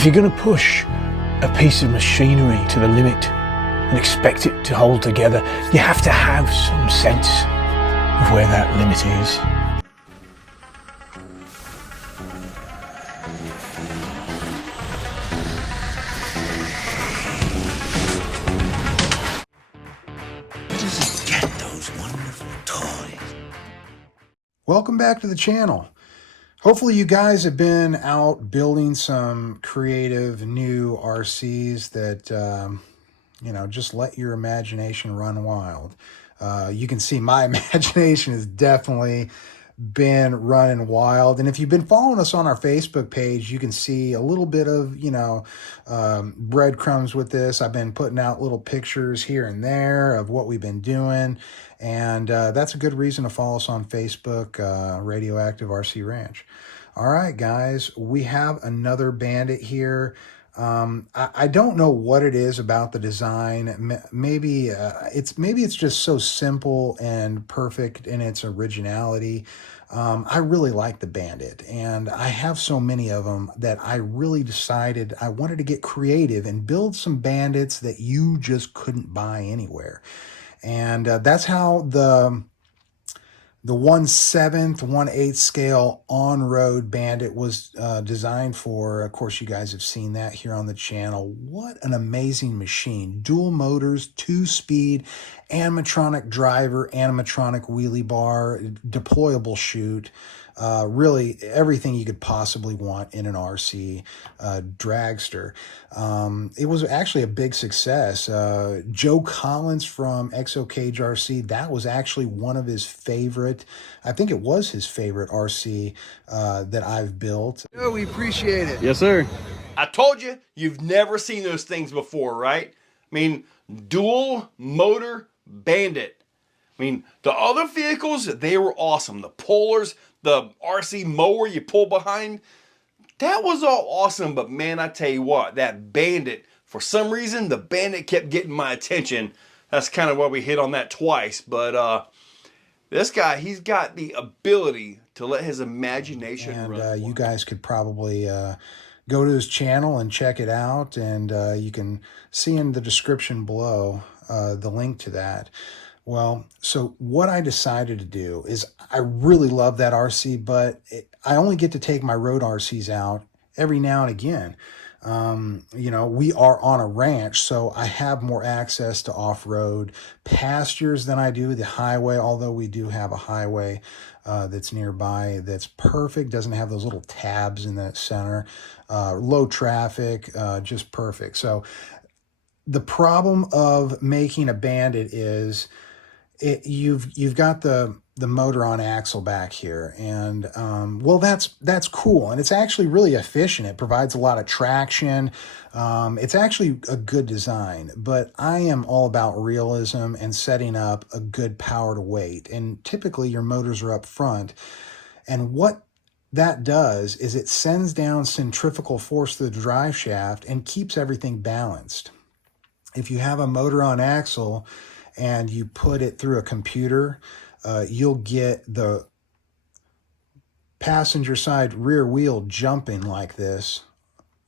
If you're going to push a piece of machinery to the limit and expect it to hold together, you have to have some sense of where that limit is. Welcome back to the channel. Hopefully you guys have been out building some creative new RCs that, just let your imagination run wild. You can see my imagination has definitely been running wild. And if you've been following us on our Facebook page, you can see a little bit of, breadcrumbs with this. I've been putting out little pictures here and there of what we've been doing. And that's a good reason to follow us on Facebook, Radioactive RC Ranch. All right, guys, we have another Bandit here. I don't know what it is about the design. Maybe it's just so simple and perfect in its originality. I really like the Bandit, and I have so many of them that I really decided I wanted to get creative and build some Bandits that you just couldn't buy anywhere. And that's how the 1/7, 1/8 scale on-road Bandit was designed for. Of course, you guys have seen that here on the channel. What an amazing machine. Dual motors, 2-speed, animatronic driver, animatronic wheelie bar, deployable chute. Really everything you could possibly want in an RC dragster. It was actually a big success. Joe Collins from Exo Cage RC, that was actually one of his favorite, I think it was his favorite RC that I've built. Oh, we appreciate it. Yes, sir. I told you, you've never seen those things before, right? I mean, dual motor Bandit. I mean, the other vehicles, they were awesome. The pullers, the RC mower you pull behind, that was all awesome. But man, I tell you what, that Bandit, for some reason, the Bandit kept getting my attention. That's kind of why we hit on that twice. But this guy, he's got the ability to let his imagination run. And you guys could probably go to his channel and check it out. And you can see in the description below the link to that. Well, so what I decided to do is I really love that RC, but I only get to take my road RCs out every now and again. We are on a ranch, so I have more access to off-road pastures than I do the highway, although we do have a highway that's nearby that's perfect, doesn't have those little tabs in the center, low traffic, just perfect. So the problem of making a Bandit is you've got the motor on axle back here, and well, that's cool, and it's actually really efficient. It provides a lot of traction. It's actually a good design, but I am all about realism and setting up a good power to weight, and typically your motors are up front, and what that does is it sends down centrifugal force to the drive shaft and keeps everything balanced. If you have a motor on axle and you put it through a computer, you'll get the passenger side rear wheel jumping like this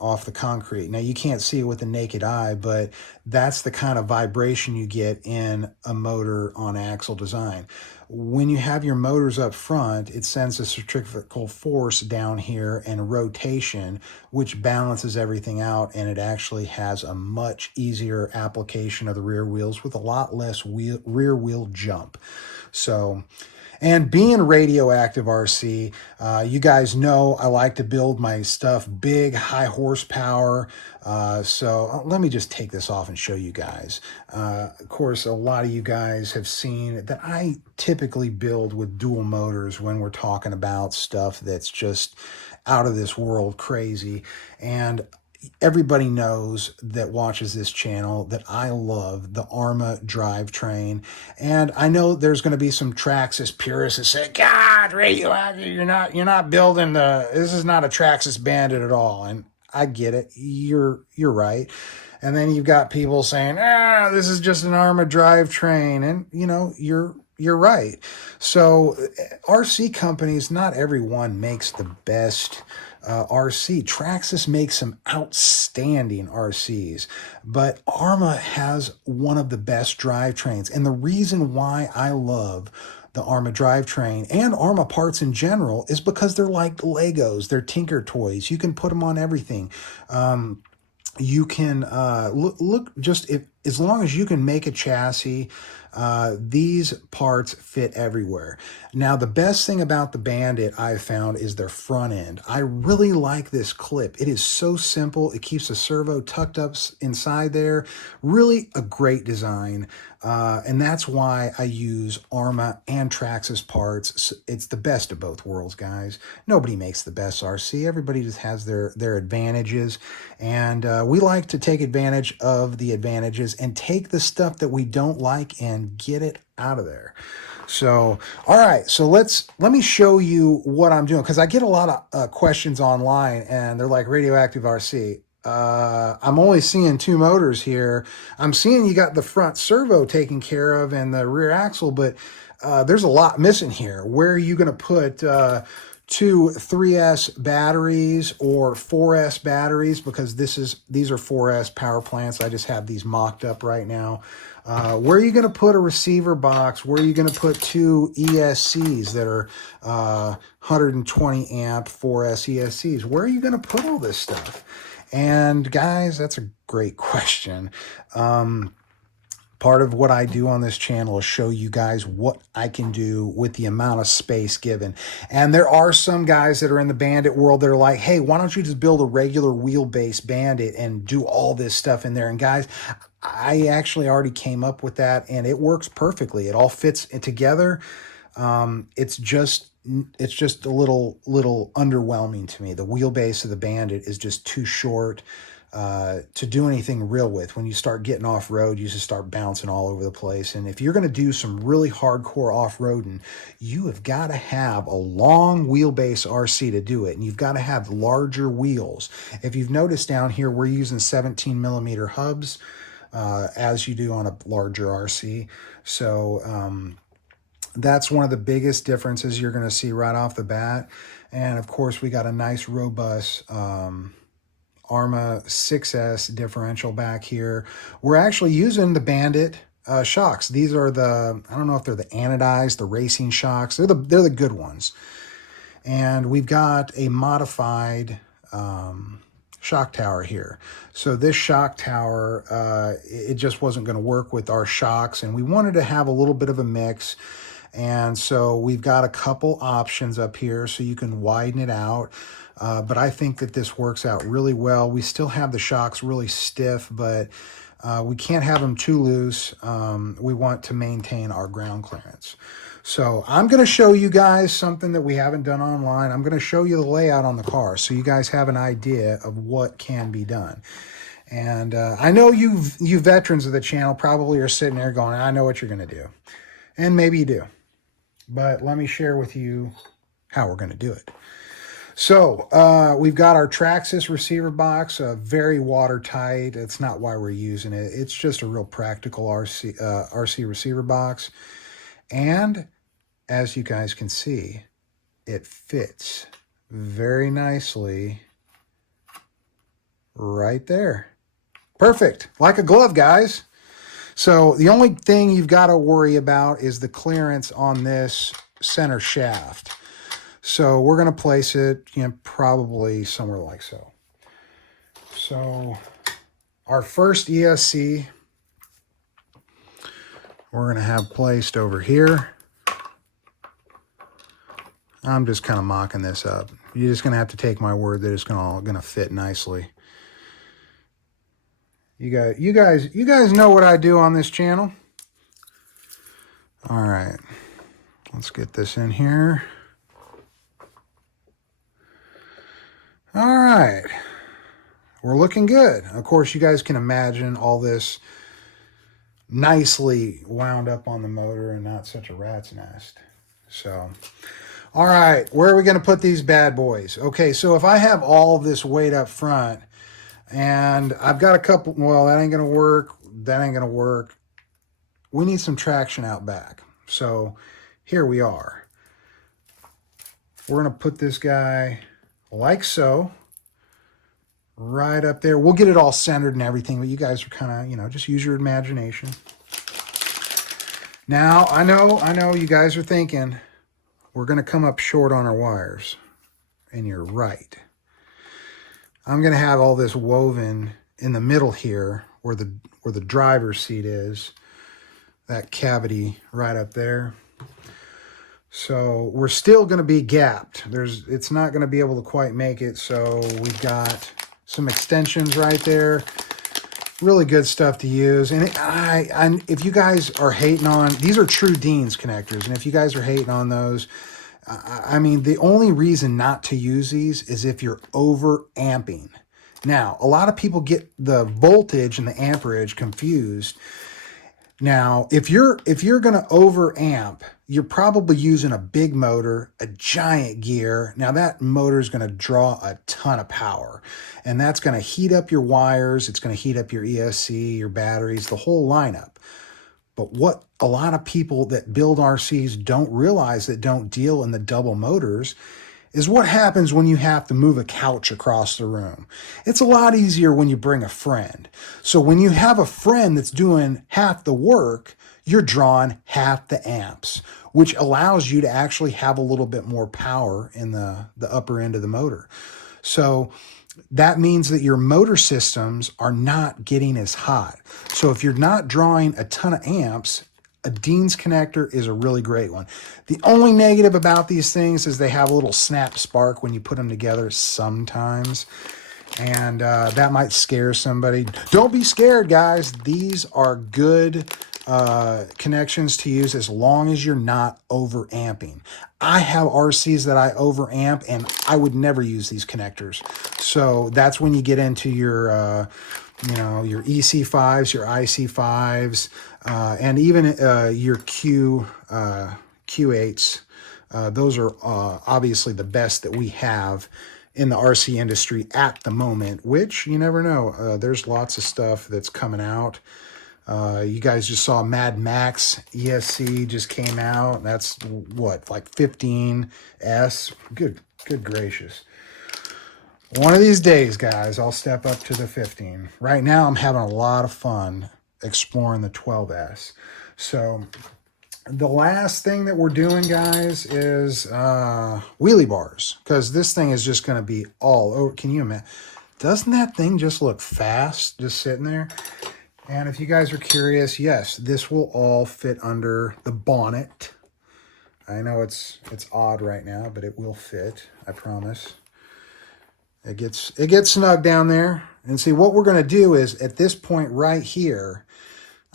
off the concrete. Now, you can't see it with the naked eye, but that's the kind of vibration you get in a motor on axle design. When you have your motors up front, it sends a centrifugal force down here and rotation, which balances everything out, and it actually has a much easier application of the rear wheels with a lot less rear wheel jump. So, and being Radioactive RC, you guys know I like to build my stuff big, high horsepower. So let me just take this off and show you guys. Of course, a lot of you guys have seen that I typically build with dual motors when we're talking about stuff that's just out of this world crazy. And everybody knows that watches this channel that I love the Arma drivetrain, and I know there's going to be some Traxxas purists that say, "God, Radioactive, you're not building this is not a Traxxas Bandit at all." And I get it, you're right. And then you've got people saying, this is just an Arma drivetrain, and you're right. So RC companies, not everyone makes the best RC. Traxxas makes some outstanding RCs, but Arrma has one of the best drivetrains. And the reason why I love the Arrma drivetrain and Arrma parts in general is because they're like Legos. They're Tinker toys. You can put them on everything. You can look just if, as long as you can make a chassis, these parts fit everywhere. Now, the best thing about the Bandit I've found is their front end. I really like this clip. It is so simple. It keeps the servo tucked up inside there. Really a great design. And that's why I use Arrma and Traxxas parts. It's the best of both worlds, guys. Nobody makes the best RC. Everybody just has their advantages. And we like to take advantage of the advantages and take the stuff that we don't like and get it out of there. So, all right, so let me show you what I'm doing, because I get a lot of questions online, and they're like, Radioactive RC, I'm only seeing 2 motors here. I'm seeing you got the front servo taken care of and the rear axle, but there's a lot missing here. Where are you going to put 2 3S batteries or 4S batteries? Because these are 4S power plants. I just have these mocked up right now. Where are you going to put a receiver box? Where are you going to put 2 ESCs that are 120 amp 4S ESCs? Where are you going to put all this stuff? And guys, that's a great question. Part of what I do on this channel is show you guys what I can do with the amount of space given. And there are some guys that are in the Bandit world that are like, hey, why don't you just build a regular wheelbase Bandit and do all this stuff in there? And guys, I actually already came up with that, and it works perfectly. It all fits together. It's just a little underwhelming to me. The wheelbase of the Bandit is just too short to do anything real with. When you start getting off-road, you just start bouncing all over the place. And if you're going to do some really hardcore off-roading, you have got to have a long wheelbase RC to do it. And you've got to have larger wheels. If you've noticed down here, we're using 17 millimeter hubs, as you do on a larger RC. So that's one of the biggest differences you're going to see right off the bat. And of course, we got a nice robust Arrma 6S differential back here. We're actually using the Bandit shocks. These are the, I don't know if they're the anodized, the racing shocks. They're the good ones. And we've got a modified shock tower here. So this shock tower, it just wasn't going to work with our shocks, and we wanted to have a little bit of a mix. And so we've got a couple options up here so you can widen it out. But I think that this works out really well. We still have the shocks really stiff, but we can't have them too loose. We want to maintain our ground clearance. So I'm going to show you guys something that we haven't done online. I'm going to show you the layout on the car so you guys have an idea of what can be done. And I know you veterans of the channel probably are sitting there going, I know what you're going to do. And maybe you do. But let me share with you how we're going to do it. So we've got our Traxxas receiver box, very watertight. It's not why we're using it. It's just a real practical RC receiver box. And as you guys can see, it fits very nicely right there. Perfect. Like a glove, guys. So the only thing you've got to worry about is the clearance on this center shaft. So we're going to place it, probably somewhere like so. So our first ESC, we're going to have placed over here. I'm just kind of mocking this up. You're just going to have to take my word that it's going to fit nicely. You guys know what I do on this channel. All right, let's get this in here. All right, we're looking good. Of course, you guys can imagine all this nicely wound up on the motor and not such a rat's nest. So, all right, where are we going to put these bad boys? Okay, so if I have all this weight up front and I've got a couple, well, that ain't going to work. That ain't going to work. We need some traction out back. So here we are. We're going to put this guy like so. Right up there. We'll get it all centered and everything, but you guys are kind of, just use your imagination. Now, I know you guys are thinking we're going to come up short on our wires. And you're right. I'm going to have all this woven in the middle here where the driver's seat is. That cavity right up there. So we're still going to be gapped. It's not going to be able to quite make it. So we've got some extensions right there. Really good stuff to use. And if you guys are hating on, these are true Dean's connectors. And if you guys are hating on those, I mean, the only reason not to use these is if you're over amping. Now, a lot of people get the voltage and the amperage confused. Now, if you're going to over amp, you're probably using a big motor, a giant gear. Now that motor is going to draw a ton of power, and that's going to heat up your wires. It's going to heat up your ESC, your batteries, the whole lineup. But what a lot of people that build RCs don't realize, that don't deal in the double motors, is what happens when you have to move a couch across the room. It's a lot easier when you bring a friend. So when you have a friend that's doing half the work, you're drawing half the amps, which allows you to actually have a little bit more power in the upper end of the motor. So that means that your motor systems are not getting as hot. So if you're not drawing a ton of amps, a Dean's connector is a really great one. The only negative about these things is they have a little snap spark when you put them together sometimes. And that might scare somebody. Don't be scared, guys. These are good connections to use as long as you're not over amping. I have RCs that I over amp, and I would never use these connectors. So that's when you get into your your EC5s, your IC5s, and even your Q8s. Those are obviously the best that we have in the RC industry at the moment, which you never know. There's lots of stuff that's coming out. You guys just saw Mad Max ESC just came out. That's what, like 15S? Good gracious. One of these days, guys, I'll step up to the 15. Right now, I'm having a lot of fun exploring the 12S. So the last thing that we're doing, guys, is wheelie bars, because this thing is just going to be all over. Can you imagine? Doesn't that thing just look fast, just sitting there? And if you guys are curious, yes, this will all fit under the bonnet. I know it's odd right now, but it will fit, I promise. It gets snug down there. And see, what we're going to do is, at this point right here,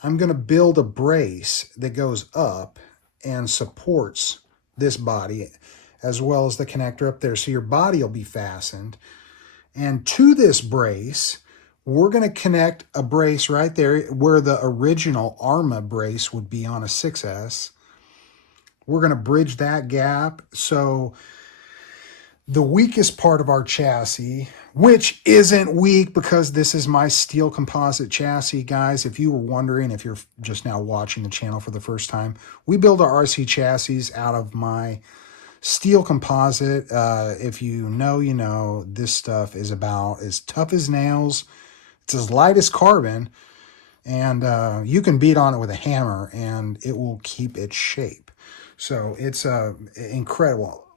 I'm going to build a brace that goes up and supports this body, as well as the connector up there. So your body will be fastened. And to this brace, we're going to connect a brace right there where the original Arma brace would be on a 6S. We're going to bridge that gap. So the weakest part of our chassis, which isn't weak because this is my steel composite chassis, guys. If you were wondering, if you're just now watching the channel for the first time, we build our RC chassis out of my steel composite. If you know, you know, this stuff is about as tough as nails. It's as light as carbon, and you can beat on it with a hammer and it will keep its shape. So it's incredible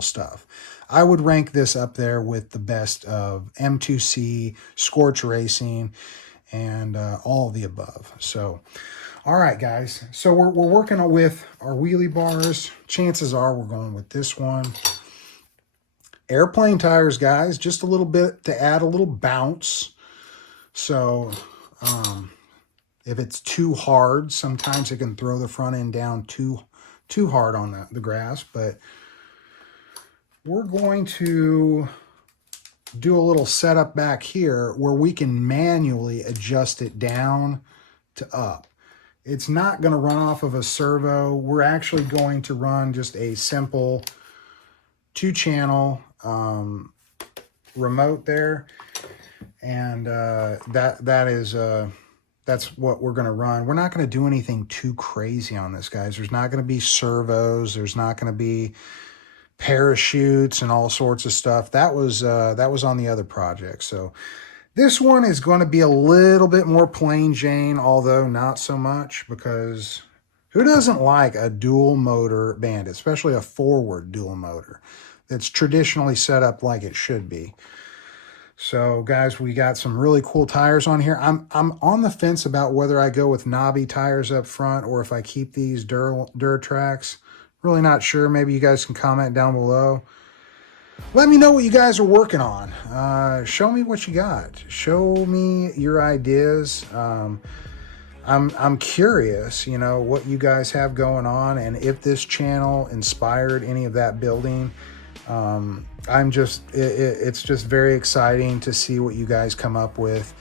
stuff. I would rank this up there with the best of M2C, Scorch Racing, and all of the above. So, all right, guys. So we're working with our wheelie bars. Chances are we're going with this one. Airplane tires, guys. Just a little bit to add a little bounce. So if it's too hard, sometimes it can throw the front end down too hard on the grass. But we're going to do a little setup back here where we can manually adjust it down to up. It's not going to run off of a servo. We're actually going to run just a simple 2-channel remote there. And that's what we're going to run. We're not going to do anything too crazy on this, guys. There's not going to be servos. There's not going to be parachutes and all sorts of stuff. That was on the other project. So this one is going to be a little bit more plain Jane, although not so much, because who doesn't like a dual motor Bandit, especially a forward dual motor that's traditionally set up like it should be. So guys, we got some really cool tires on here. I'm on the fence about whether I go with knobby tires up front or if I keep these Duratrax. Really not sure. Maybe you guys can comment down below. Let me know what you guys are working on. Show me what you got. Show me your ideas. I'm curious, you know, what you guys have going on and if this channel inspired any of that building. It's just very exciting to see what you guys come up with,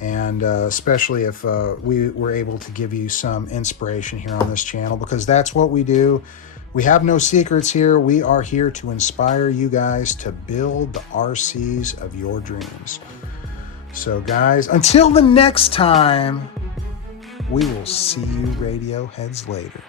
and especially if we were able to give you some inspiration here on this channel, because that's what we do. We have no secrets here. We are here to inspire you guys to build the RCs of your dreams. So guys, until the next time, we will see you radio heads later.